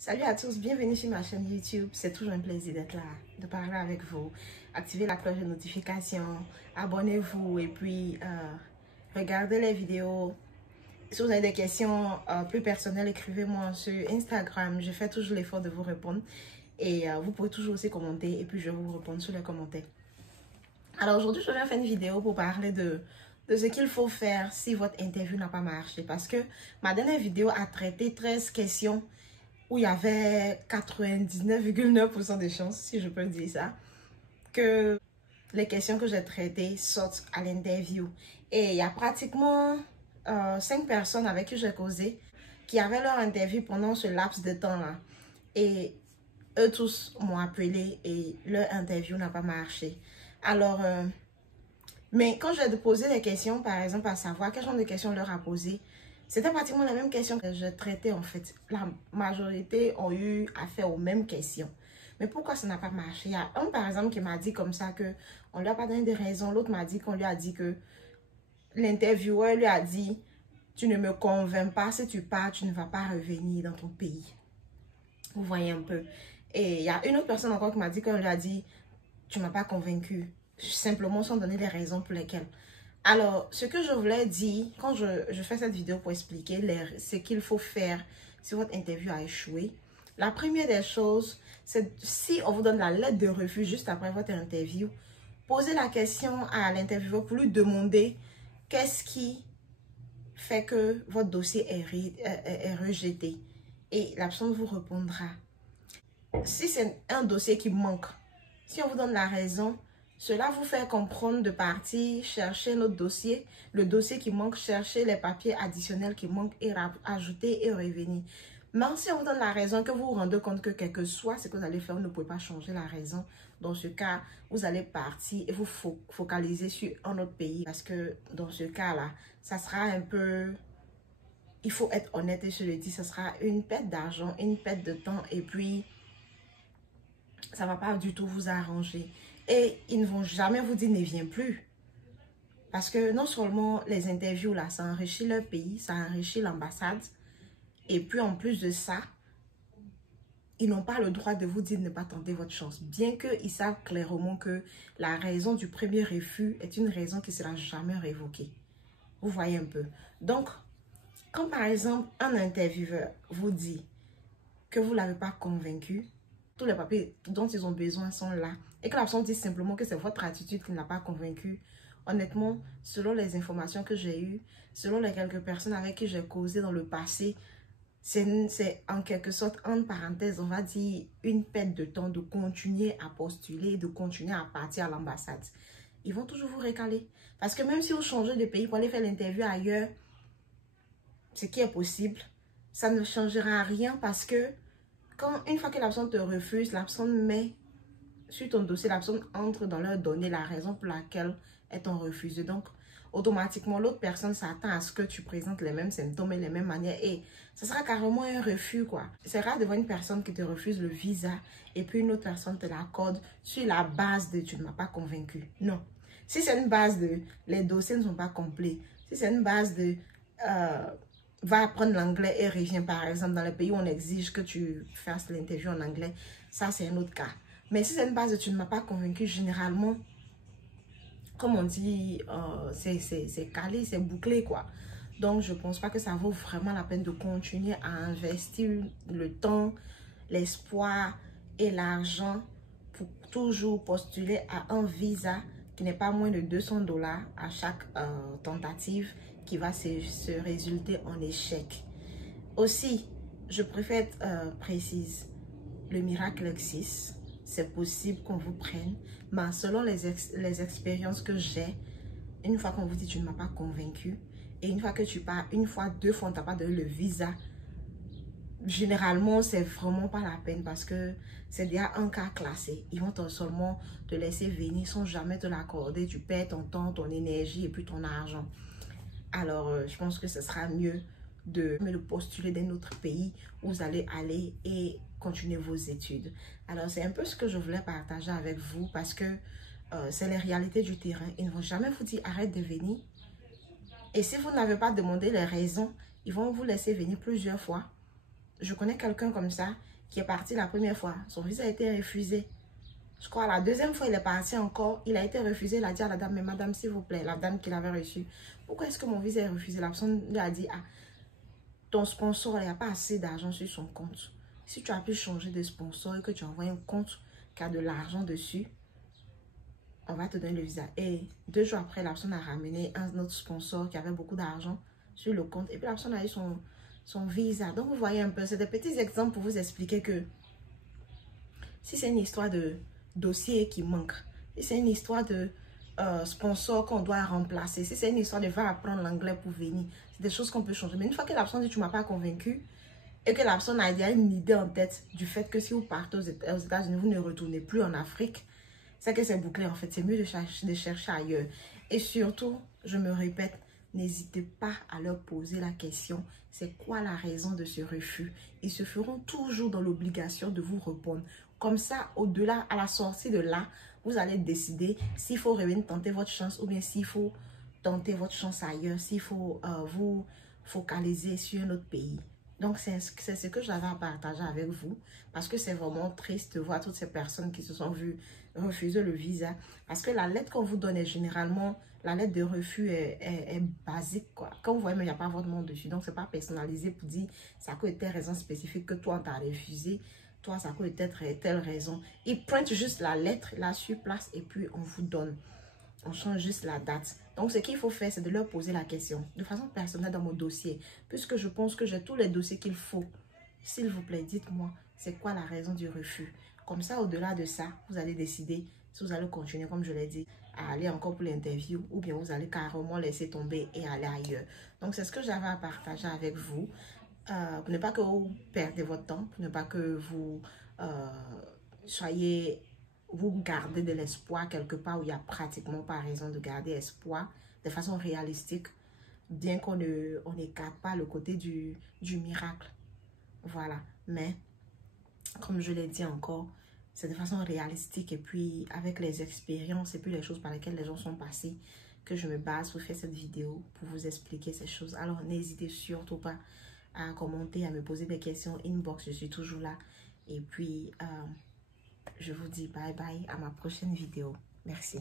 Salut à tous, bienvenue sur ma chaîne YouTube. C'est toujours un plaisir d'être là, de parler avec vous. Activez la cloche de notification, abonnez-vous et puis regardez les vidéos. Si vous avez des questions plus personnelles, écrivez-moi sur Instagram. Je fais toujours l'effort de vous répondre. Et vous pouvez toujours aussi commenter et puis je vais vous répondre sur les commentaires. Alors aujourd'hui, je viens faire une vidéo pour parler de ce qu'il faut faire si votre interview n'a pas marché. Parce que ma dernière vidéo a traité 13 questions où il y avait 99,9% de chances, si je peux dire ça, que les questions que j'ai traitées sortent à l'interview. Et il y a pratiquement 5 personnes avec qui j'ai causé qui avaient leur interview pendant ce laps de temps-là. Et eux tous m'ont appelé et leur interview n'a pas marché. Alors, mais quand j'ai posé des questions, par exemple, à savoir quel genre de questions leur a posé, c'était pratiquement la même question que je traitais en fait. La majorité ont eu affaire aux mêmes questions. Mais pourquoi ça n'a pas marché? Il y a un par exemple qui m'a dit comme ça qu'on ne lui a pas donné de raison. L'autre m'a dit qu'on lui a dit que l'intervieweur lui a dit « Tu ne me convaincs pas, si tu pars, tu ne vas pas revenir dans ton pays. » Vous voyez un peu. Et il y a une autre personne encore qui m'a dit qu'on lui a dit « Tu ne m'as pas convaincu. » Simplement sans donner les raisons pour lesquelles. Alors, ce que je voulais dire, quand je fais cette vidéo pour expliquer ce qu'il faut faire si votre interview a échoué, la première des choses, c'est si on vous donne la lettre de refus juste après votre interview, posez la question à l'intervieweur pour lui demander qu'est-ce qui fait que votre dossier est rejeté. Et la personne vous répondra. Si c'est un dossier qui manque, si on vous donne la raison, cela vous fait comprendre de partir chercher notre dossier, le dossier qui manque, chercher les papiers additionnels qui manquent et ajouter et revenir. Mais si on vous donne la raison, que vous vous rendez compte que quel que soit ce que vous allez faire, vous ne pouvez pas changer la raison. Dans ce cas, vous allez partir et vous focaliser sur un autre pays. Parce que dans ce cas-là, ça sera un peu... Il faut être honnête et je le dis, ça sera une perte d'argent, une perte de temps et puis ça ne va pas du tout vous arranger. Et ils ne vont jamais vous dire ne viens plus. Parce que non seulement les interviews là, ça enrichit leur pays, ça enrichit l'ambassade. Et puis en plus de ça, ils n'ont pas le droit de vous dire de ne pas tenter votre chance. Bien qu'ils savent clairement que la raison du premier refus est une raison qui ne sera jamais révoquée. Vous voyez un peu. Donc, quand par exemple un intervieweur vous dit que vous ne l'avez pas convaincu, tous les papiers dont ils ont besoin sont là, et que la personne dit simplement que c'est votre attitude qui ne l'a pas convaincu, honnêtement, selon les informations que j'ai eues, selon les quelques personnes avec qui j'ai causé dans le passé, c'est en quelque sorte, entre parenthèses, on va dire, une perte de temps de continuer à postuler, de continuer à partir à l'ambassade. Ils vont toujours vous récaler. Parce que même si vous changez de pays pour aller faire l'interview ailleurs, ce qui est possible, ça ne changera rien parce que une fois que la personne te refuse, la personne met sur ton dossier, la personne entre dans leurs données la raison pour laquelle elles t'ont refusé. Donc, automatiquement, l'autre personne s'attend à ce que tu présentes les mêmes symptômes et les mêmes manières. Et ce sera carrément un refus, quoi. C'est rare de voir une personne qui te refuse le visa et puis une autre personne te l'accorde sur la base de « tu ne m'as pas convaincu ». Non. Si c'est une base de « les dossiers ne sont pas complets », si c'est une base de va apprendre l'anglais et reviens, par exemple, dans les pays où on exige que tu fasses l'interview en anglais, ça c'est un autre cas. Mais si c'est une base de tu ne m'as pas convaincu, généralement, comme on dit, c'est calé, c'est bouclé, quoi. Donc, je ne pense pas que ça vaut vraiment la peine de continuer à investir le temps, l'espoir et l'argent pour toujours postuler à un visa qui n'est pas moins de 200 $ à chaque tentative qui va se résulter en échec. Aussi, je préfère être précise, le miracle existe. C'est possible qu'on vous prenne, mais selon les expériences que j'ai, une fois qu'on vous dit tu ne m'as pas convaincu, et une fois que tu pars, une fois, deux fois, on t'a pas donné le visa, généralement, c'est vraiment pas la peine parce que c'est déjà un cas classé. Ils vont seulement te laisser venir sans jamais te l'accorder. Tu perds ton temps, ton énergie et puis ton argent. Alors, je pense que ce sera mieux de le postuler d'un autre pays où vous allez aller et continuer vos études. Alors, c'est un peu ce que je voulais partager avec vous parce que c'est les réalités du terrain. Ils ne vont jamais vous dire arrête de venir. Et si vous n'avez pas demandé les raisons, ils vont vous laisser venir plusieurs fois. Je connais quelqu'un comme ça qui est parti la première fois. Son visa a été refusé. Je crois la deuxième fois, il est parti encore. Il a été refusé. Il a dit à la dame, mais madame, s'il vous plaît, la dame qui l'avait reçu, pourquoi est-ce que mon visa est refusé? La personne lui a dit, ah, ton sponsor, il n'y a pas assez d'argent sur son compte. Si tu as pu changer de sponsor et que tu envoies un compte qui a de l'argent dessus, on va te donner le visa. Et 2 jours après, la personne a ramené un autre sponsor qui avait beaucoup d'argent sur le compte. Et puis la personne a eu son visa. Donc vous voyez un peu, c'est des petits exemples pour vous expliquer que si c'est une histoire de dossier qui manque, si c'est une histoire de sponsor qu'on doit remplacer, si c'est une histoire de va apprendre l'anglais pour venir, c'est des choses qu'on peut changer. Mais une fois que la personne dit tu ne m'as pas convaincu et que la personne a déjà une idée en tête du fait que si vous partez aux États-Unis, vous ne retournez plus en Afrique, c'est que c'est bouclé en fait. C'est mieux de chercher ailleurs. Et surtout, je me répète, n'hésitez pas à leur poser la question, c'est quoi la raison de ce refus? Ils se feront toujours dans l'obligation de vous répondre. Comme ça, au-delà, à la sortie de là, vous allez décider s'il faut revenir tenter votre chance ou bien s'il faut tenter votre chance ailleurs, s'il faut vous focaliser sur un autre pays. Donc, c'est ce que j'avais à partager avec vous parce que c'est vraiment triste de voir toutes ces personnes qui se sont vues refuser le visa. Parce que la lettre qu'on vous donne est généralement, la lettre de refus est basique, quoi. Quand vous voyez, il n'y a pas votre nom dessus. Donc, ce n'est pas personnalisé pour dire ça peut être telle raison spécifique que toi, on t'a refusé. Toi, ça peut être telle raison. Ils prennent juste la lettre là sur place et puis on vous donne. On change juste la date. Donc, ce qu'il faut faire, c'est de leur poser la question de façon personnelle dans mon dossier. Puisque je pense que j'ai tous les dossiers qu'il faut. S'il vous plaît, dites-moi, c'est quoi la raison du refus? Comme ça, au-delà de ça, vous allez décider si vous allez continuer, comme je l'ai dit, à aller encore pour l'interview ou bien vous allez carrément laisser tomber et aller ailleurs. Donc, c'est ce que j'avais à partager avec vous. Pour ne pas que vous perdez votre temps, pour ne pas que vous vous gardez de l'espoir quelque part où il n'y a pratiquement pas raison de garder espoir de façon réalistique, bien qu'on n'écarte pas le côté du miracle. Voilà, mais comme je l'ai dit encore, c'est de façon réalistique et puis avec les expériences et puis les choses par lesquelles les gens sont passés que je me base pour faire cette vidéo, pour vous expliquer ces choses. Alors n'hésitez surtout pas à commenter, à me poser des questions inbox, je suis toujours là. Et puis, je vous dis bye bye à ma prochaine vidéo. Merci.